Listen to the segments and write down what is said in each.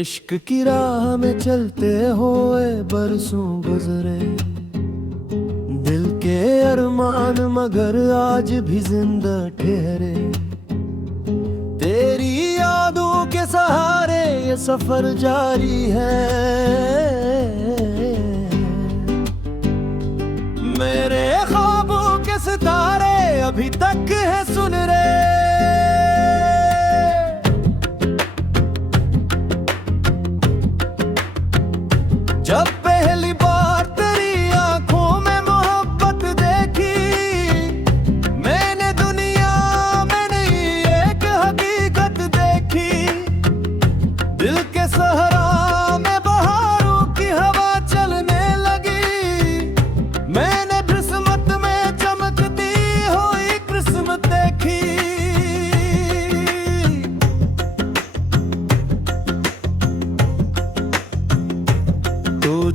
इश्क की राह में चलते हुए बरसों गुजरे, दिल के अरमान मगर आज भी जिंदा ठहरे। तेरी यादों के सहारे ये सफर जारी है, मेरे ख्वाबों के सितारे अभी तक है सुन रहे। जब पहली बार तेरी आंखों में मोहब्बत देखी, मैंने दुनिया में नई एक हकीकत देखी। दिल के सहरा में बहारों की हवा चलने लगी, मैंने किस्मत में चमकती हुई किस्मत देखी।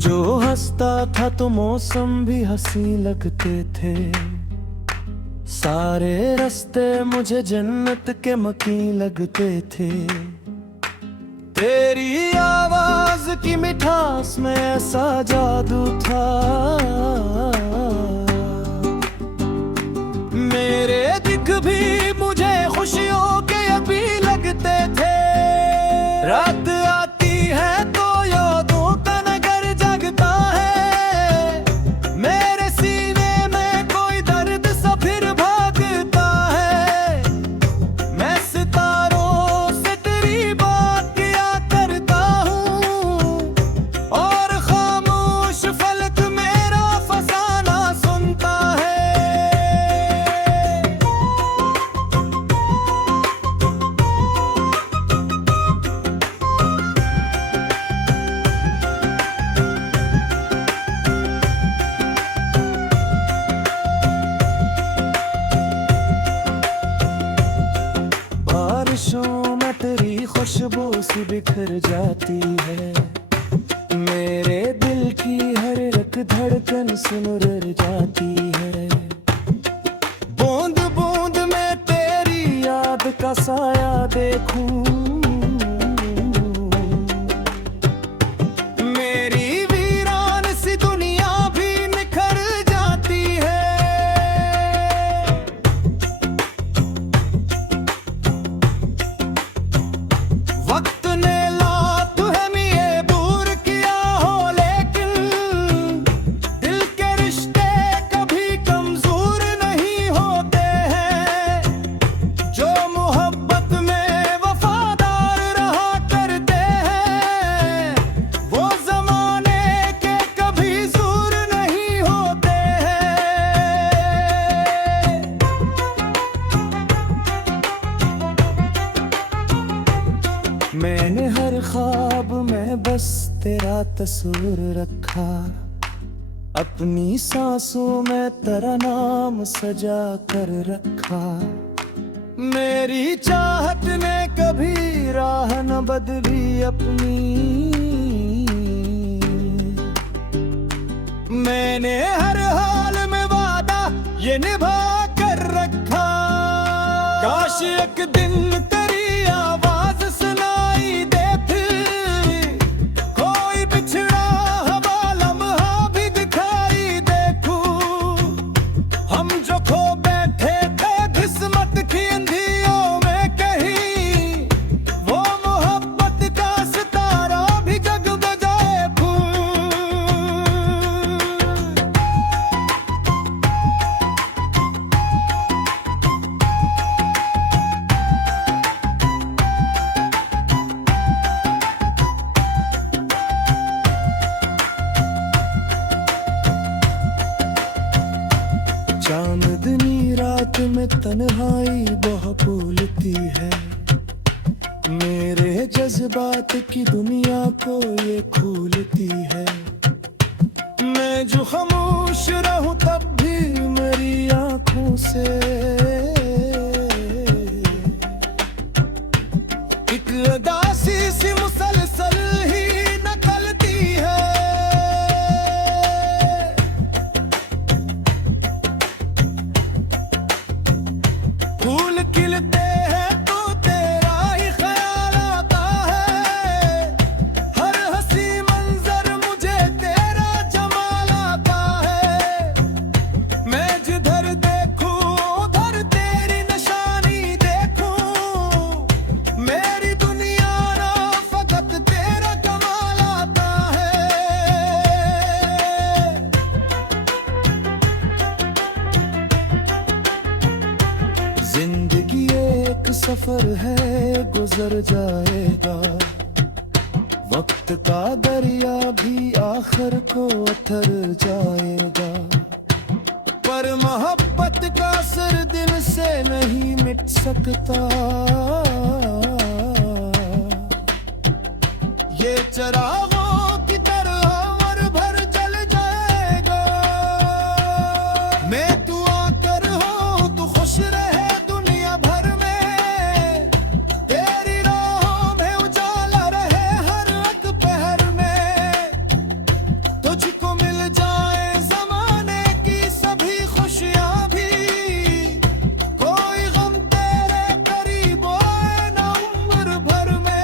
जो हंसता था तो मौसम भी हंसी लगते थे, सारे रास्ते मुझे जन्नत के मकीन लगते थे। तेरी आवाज की मिठास में ऐसा जादू था, मेरे दिख भी मुझे खुशियों के अभी लगते थे। रात आती है तो यादों का नगर जगता है, मेरे सीने में कोई दर्द सा फिर भागता है। मैं सितारों से तेरी बात किया करता हूँ, और खामोश फलक मेरा फसाना सुनता है। बारिशों में तेरी खुशबू सी बिखर जाती है, मेरे दिल की हर एक धड़कन सुन रह जाती है। बूंद बूंद में तेरी याद का साया देखूं, मेरी वीरान सी दुनिया भी निखर जाती है। वक्त ने लात हमें दूर किया हो, लेकिन दिल के रिश्ते कभी कमजोर नहीं होते हैं। जो मोहब्बत में वफादार रहा करते हैं, वो जमाने के कभी दूर नहीं होते हैं। मैंने हर ख्वाब में बस तेरा तस्वीर रखा, अपनी सांसों में तेरा नाम सजा कर रखा। मेरी चाहत ने कभी राह न बदली अपनी, मैंने हर हाल में वादा ये निभा कर रखा। काश एक दिन तेरी आवाज सुनाई दे, फिर कोई बिछड़ा हवा लम्हा भी दिखाई देखूं। हम जो खो बैठे थे किस्मत की अंधियों में कहीं, वो मोहब्बत का सितारा भी जगमगाए फूल। चांदनी रात में तन्हाई बहुत भूलती है, मेरे जज्बात की दुनिया को ये खूलती है। मैं जो खामोश रहूं तब भी मेरी आंखों से एक उदासी सी मुसलसल ही निकलती है। फूल खिलते हैं तो तेरा ही ख्याल आता है, सफर है गुजर जाएगा, वक्त का दरिया भी आखिर को उतर जाएगा, पर मोहब्बत का असर दिल से नहीं मिट सकता। ये चरागों की तरह उम्र भर जल जाएगा। मैं दुआ कर हो तू खुश रहे दुनिया भर में, तेरी राहों में उजाला रहे हर एक पहर में, तुझको मिल जाए जमाने की सभी खुशियां भी, कोई गम तेरे करीब आए ना उम्र भर में।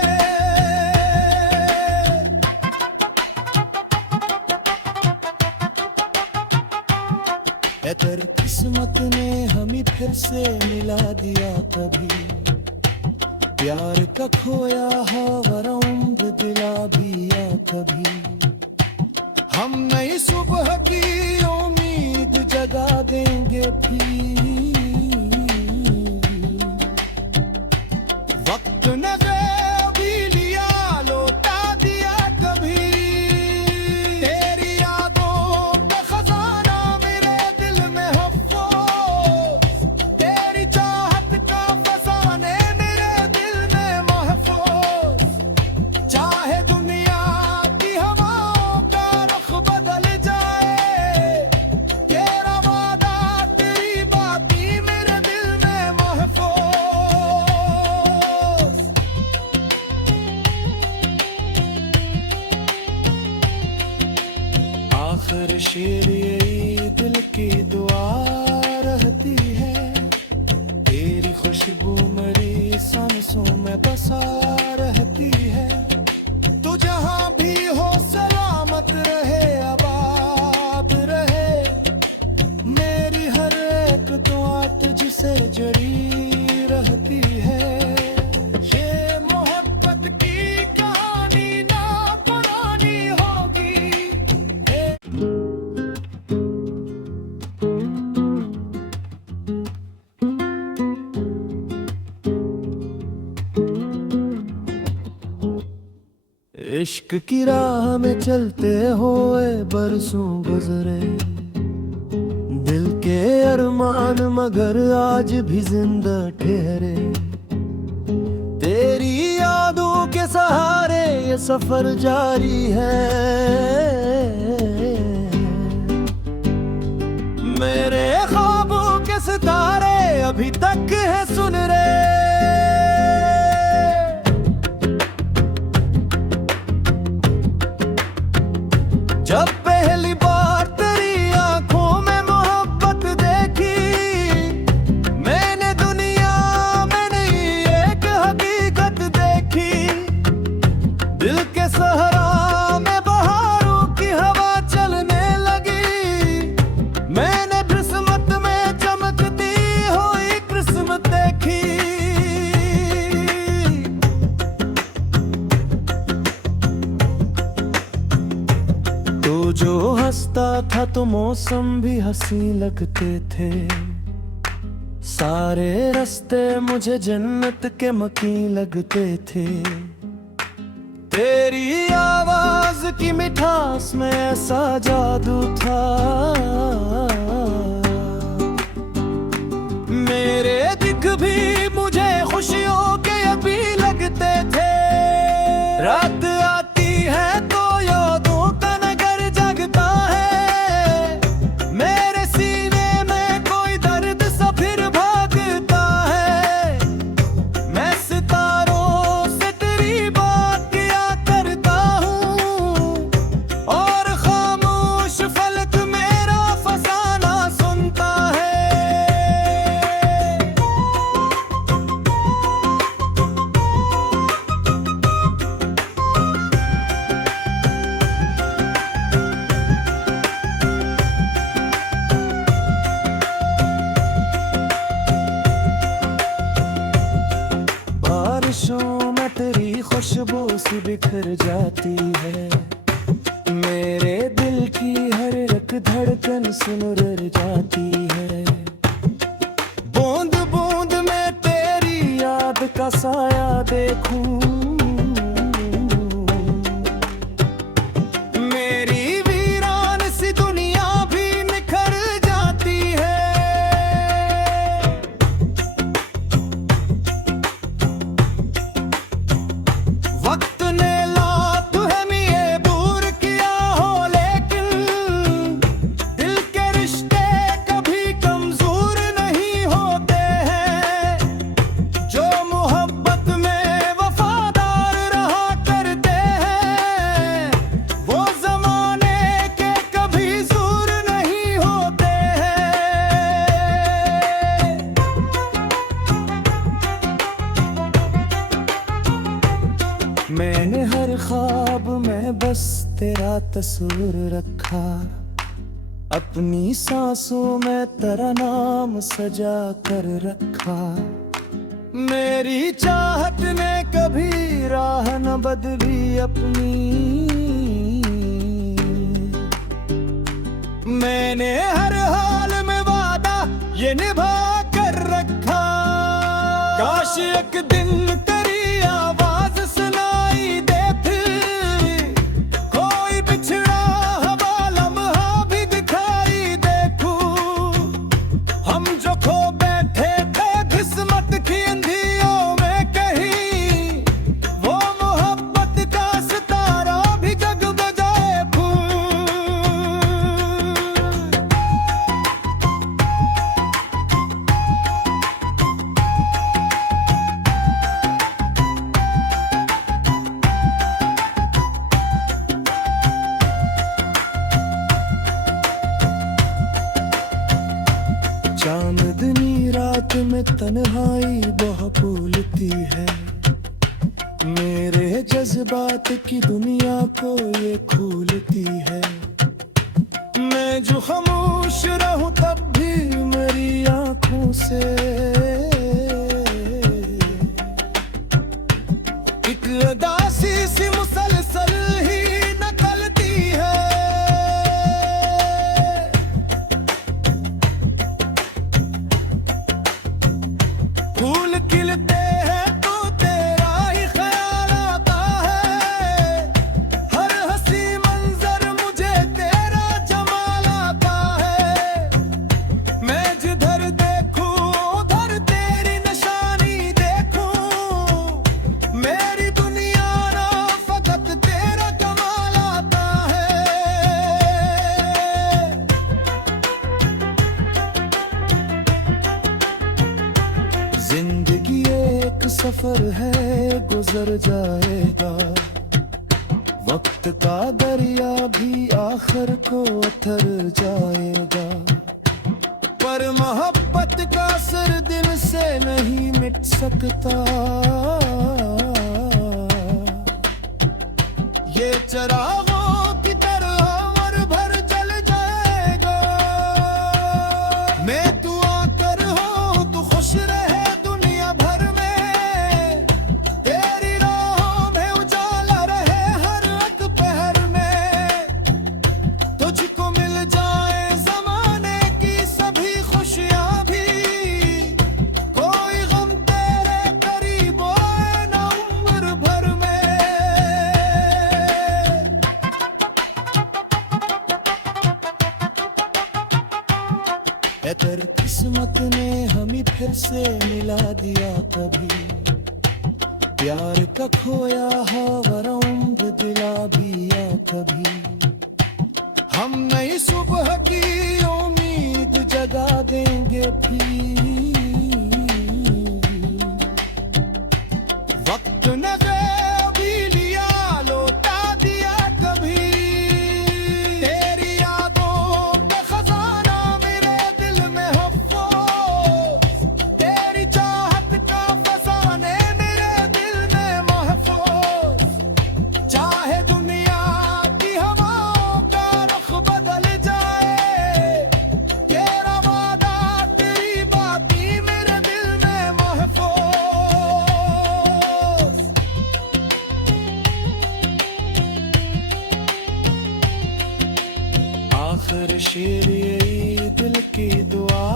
तेरी किस्मत ने हमें फिर से मिला दिया कभी, प्यार का खोया हमारा उम्र दिला दिया कभी, हम नई सुबह की उम्मीद जगा देंगे फिर। वक्त ने भी लिया लौटा दिया कभी, तेरी यादों का खजाना मेरे दिल में महफूज, तेरी चाहत का फसाने मेरे दिल में महफूज, चाहे दुनिया की हवाओं का रुख बदल जाए, तेरा वादा तेरी बाती मेरे दिल में महफूज। आखिर शेर यही दिल की दुआ रहती है, तेरी खुशबू मेरी सांसों में बसा रहती है, तू जहां भी हो सलामत रहे आबाद रहे, मेरी हर एक दुआ तुझसे जड़ी रहती है। ये मोहब्बत की कहानी ना पुरानी होगी। इश्क की राह में चलते हुए बरसों गुजरे, दिल के अरमान मगर आज भी जिंदा ठहरे, तेरी यादों के सहारे ये सफर जारी है, मेरे ख्वाबों के सितारे अभी तक है सुन रहे। जब पहली बार तेरी आंखों में मोहब्बत देखी, मैंने दुनिया में नई एक हकीकत देखी, दिल के सहरा में बहारों की हवा चलने लगी, मैंने किस्मत में चमकती हुई किस्मत देखी। तो जो हंसता था तो मौसम भी हंसी लगते थे, सारे रास्ते मुझे जन्नत के मकीन लगते थे, तेरी आवाज की मिठास में ऐसा जादू था, मेरे दिख भी मुझे खुशियों के अभी लगते थे, रात आती है तो यादों का नगर जगता है, मेरे सीने में कोई दर्द सा फिर भागता है, मैं सितारों से तेरी बात किया करता हूँ, और खामोश फलक मेरा फसाना सुनता है। बारिशों में तेरी खुशबू सी बिखर जाती है, मेरे दिल की हर एक धड़कन सुन रह जाती है, बूंद बूंद में तेरी याद देखूं। मेरी वीरान सी दुनिया भी निखर जाती है। वक्त ने लात हमें दूर किया हो, लेकिन दिल के रिश्ते कभी कमजोर नहीं होते हैं। जो मोहब्बत में वफादार रहा करते हैं, वो जमाने के कभी दूर नहीं होते हैं। मैंने हर ख्वाब में बस तेरा तस्वीर रखा, अपनी सांसों में तेरा नाम सजा कर रखा। मेरी चाहत ने कभी राह न बदली अपनी, मैंने हर हाल में वादा ये निभा कर रखा। काश एक दिन तेरी आवाज सुनाई दे, फिर कोई बिछड़ा हवा लम्हा भी दिखाई देखूं। हम जो खो बैठे थे किस्मत की अंधियों में कहीं, वो मोहब्बत का सितारा भी जगमगाए फूल। चांदनी रात में तन्हाई बहुत भूलती है, मेरे जज्बात की दुनिया को ये खूलती है। मैं जो खामोश रहूं तब भी मेरी आंखों से एक उदासी सी मुसलसल ही निकलती है। फूल खिलते हैं तो तेरा ही ख्याल आता है, हर हंसी मंजर मुझे तेरा जमाल आता है। मैं जिधर देखूं उधर तेरी निशानी देखूं, मेरी दुनिया ना फकत तेरा कमाल आता है। जिंदगी एक सफर है, गुजर जाएगा। वक्त का दरिया भी आखिर को उतर जाएगा, पर मोहब्बत का असर दिल से नहीं मिट सकता। ये चरागों की तरह उम्र भर जल जाएगा। मैं दुआ कर हो तू खुश रहे दुनिया भर में, तेरी राहों में उजाला रहे हर एक पहर में। तुझको मिल जाए जमाने की सभी खुशियां भी, कोई गम तेरे करीब आए ना उम्र भर में। ए तेरी किस्मत ने हमें फिर से मिला दिया कभी, प्यार का खोया हवर उम्र दिला दिया कभी। हम नई सुबह की उम्मीद जगा देंगे फिर। वक्त ने भी लिया लौटा दिया कभी, तेरी यादों पे खजाना मेरे दिल में महफूज, तेरी चाहत का फसाने मेरे दिल में महफूज। चाहे दुनिया की हवाओं का रुख बदल जाए, तेरा वादा तेरी बाती मेरे दिल में महफूज। आखिर शेर यही दिल की दुआ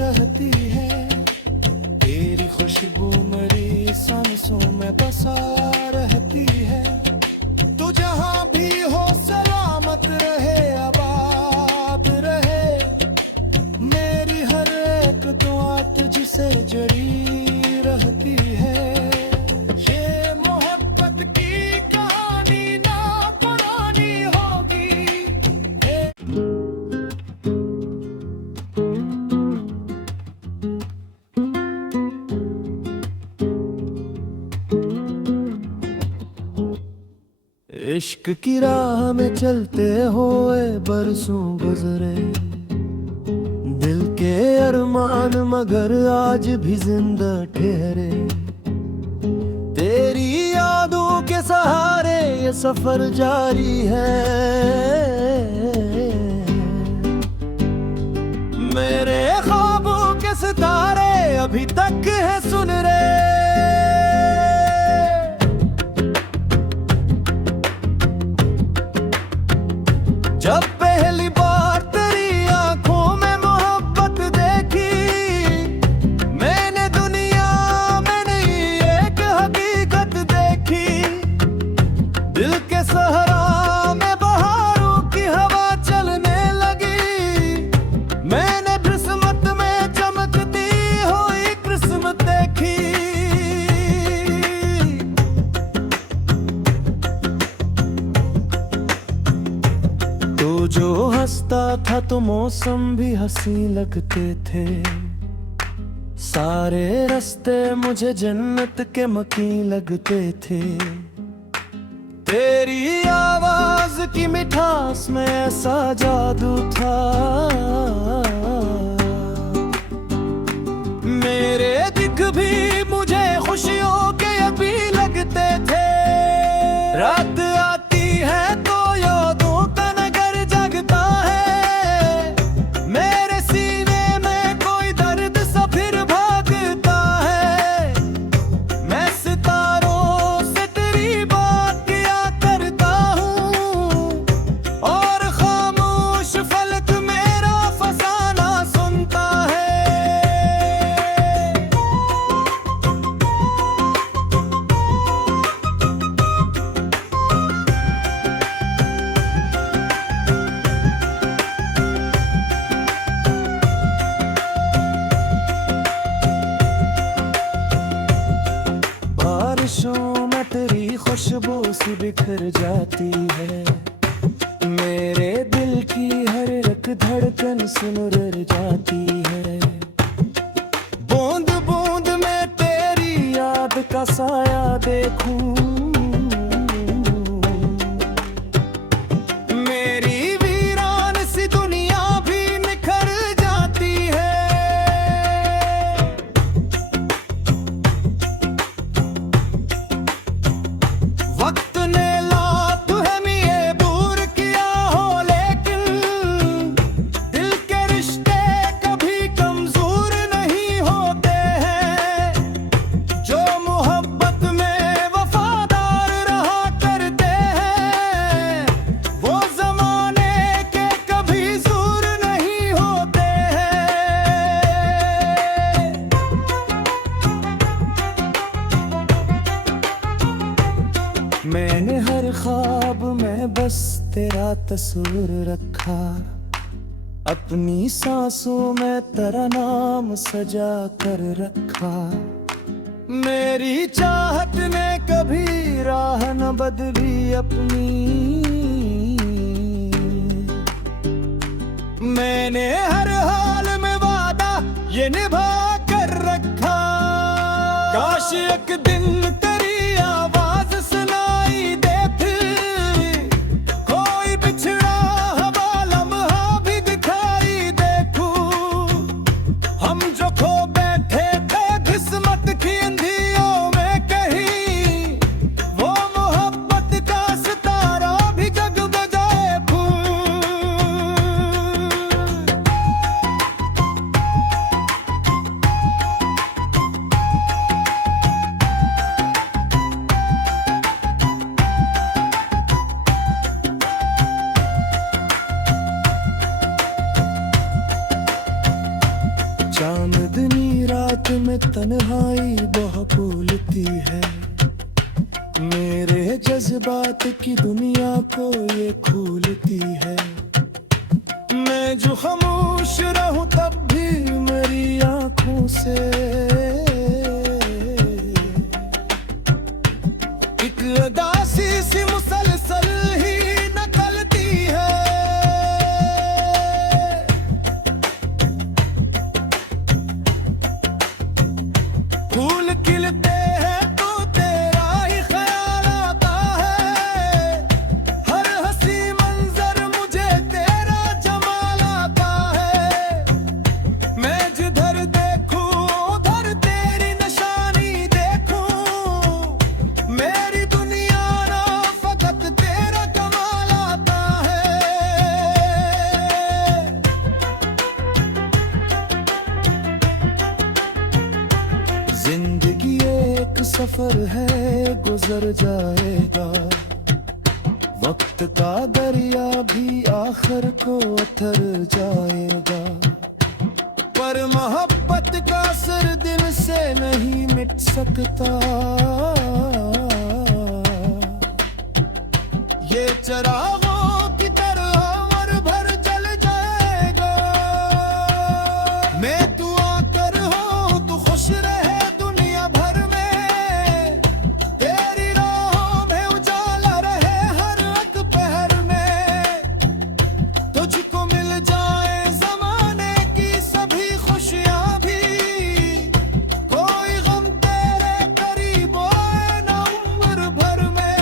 रहती है, तेरी खुशबू मेरी सांसों में बसा रहती है। तू जहां भी हो सलामत रहे, आबाद रहे। मेरी हर एक दुआ तुझसे जड़ी रहती है। ये मोहब्बत की कहानी ना पुरानी होगी। इश्क की राह में चलते हुए बरसों गुजरे, दिल के अरमान मगर आज भी जिंदा ठहरे। तेरी यादों के सहारे ये सफर जारी है। मेरे ख्वाबों के सितारे अभी तक है सुन रहे। जब पहली बार तेरी आंखों में मोहब्बत देखी, मैंने दुनिया में नई एक हकीकत देखी। दिल के सहरा में बहारों की हवा चलने लगी। मैंने किस्मत में चमकती हुई किस्मत देखी। जो हंसता था तो मौसम भी हंसी लगते थे। सारे रास्ते मुझे जन्नत के मकीन लगते थे। तेरी आवाज की मिठास में ऐसा जादू था। मेरे दिख भी मुझे खुशियों के अभी लगते थे। रात आती है तो यादों का जगता है। मेरे सीने में कोई दर्द सा फिर भागता है। मैं सितारों से तेरी बात किया करता हूँ, और खामोश फलक मेरा फसाना सुनता है। बारिशों में तेरी खुशबू सी बिखर जाती है। मेरे दिल की हर एक धड़कन सुन रह जाती है। बूंद बूंद में तेरी याद का साया देखूं। मेरी वीरान सी दुनिया भी निखर जाती है। वक्त ने लात हमें दूर किया हो, लेकिन दिल के रिश्ते कभी कमजोर नहीं होते हैं। जो मोहब्बत में वफादार रहा करते हैं, वो जमाने के कभी दूर नहीं होते हैं। मैंने हर ख्वाब में बस तेरा तस्वीर रखा। अपनी सांसों में तेरा नाम सजा कर रखा। मेरी चाहत ने कभी राह न बदली अपनी। मैंने हर हाल में वादा ये निभा कर रखा। काश एक दिन तेरी आवाज सुनाई दे, फिर कोई बिछड़ा हवा लम्हा भी दिखाई देखूं। हम जो खो बैठे थे किस्मत की अंधियों में कहीं, वो मोहब्बत का सितारा भी जगमगाए फूल। रात में तन्हाई बहुलती है, मेरे जज्बात की दुनिया को ये खुलती है। मैं जो खामोश रहूं तब भी मेरी आंखों से एक उदासी सी मुसलसल ही निकलती है। फूल खिलते हैं तो तेरा ही ख्याल आता है, हर हंसी मंजर मुझे तेरा जमाल आता है। मैं जिधर देखूं उधर तेरी निशानी देखूं, मेरी दुनिया ना फकत तेरा कमाल आता है। जिंदगी एक सफर है, गुजर जाएगा, वक्त का दरिया भी आखिर को उतर जाएगा। पर मोहब्बत का असर दिल से नहीं मिट सकता, ये चरागों की तरह उम्र भर जल जाएगा। मैं दुआ कर हो तू खुश रहे दुनिया भर में, तेरी राहों में उजाला रहे हर एक पहर में। तुझको मिल जाए जमाने की सभी खुशियां भी, कोई गम तेरे करीब आए ना उम्र भर में।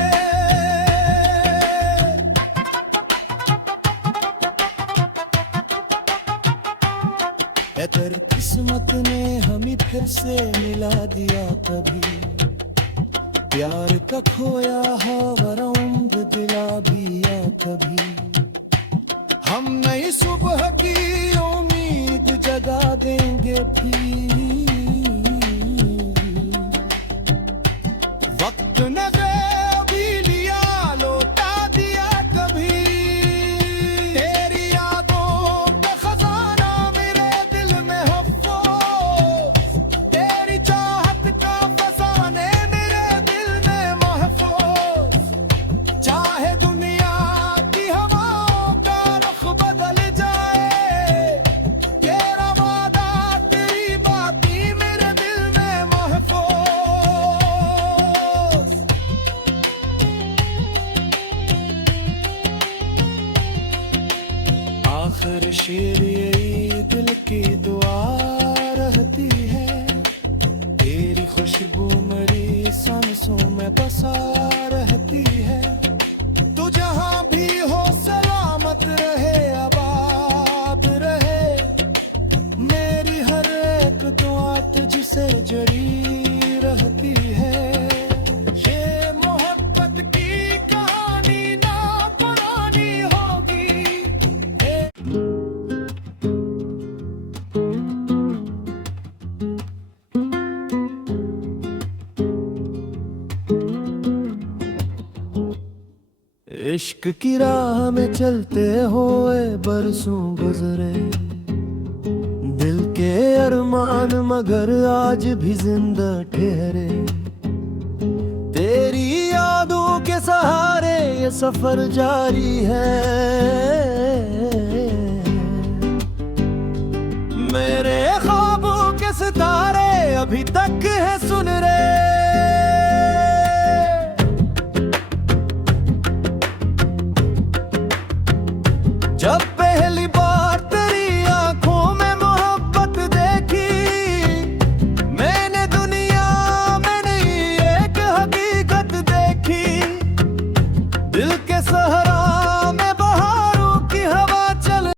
ए तेरी किस्मत ने हमें फिर से मिला दिया कभी, प्यार का खोया हमारा उम्र दिला दिया कभी। हम नई सुबह की उम्मीद जगा देंगे फिर, वक्त ने भी लिया लौटा दिया कभी। तेरी यादों का खजाना मेरे दिल में महफूज, तेरी चाहत का फसाने मेरे दिल में महफूज। चाहे दुनिया की हवाओं का रुख बदल जाए, तेरा वादा तेरी बाती मेरे दिल में महफूज। आखिर शेर यही दिल की दुआ रहती है, तेरी खुशबू मेरी सांसों में बसा रहती है। तू जहां भी हो सलामत रहे आबाद रहे, मेरी हर एक दुआ तुझसे जड़ी रहती है। ये मोहब्बत की कहानी ना पुरानी होगी। इश्क की राह में चलते हुए बरसों गुजरे, दिल के अरमान मगर आज भी जिंदा ठहरे। तेरी यादों के सहारे ये सफर जारी है,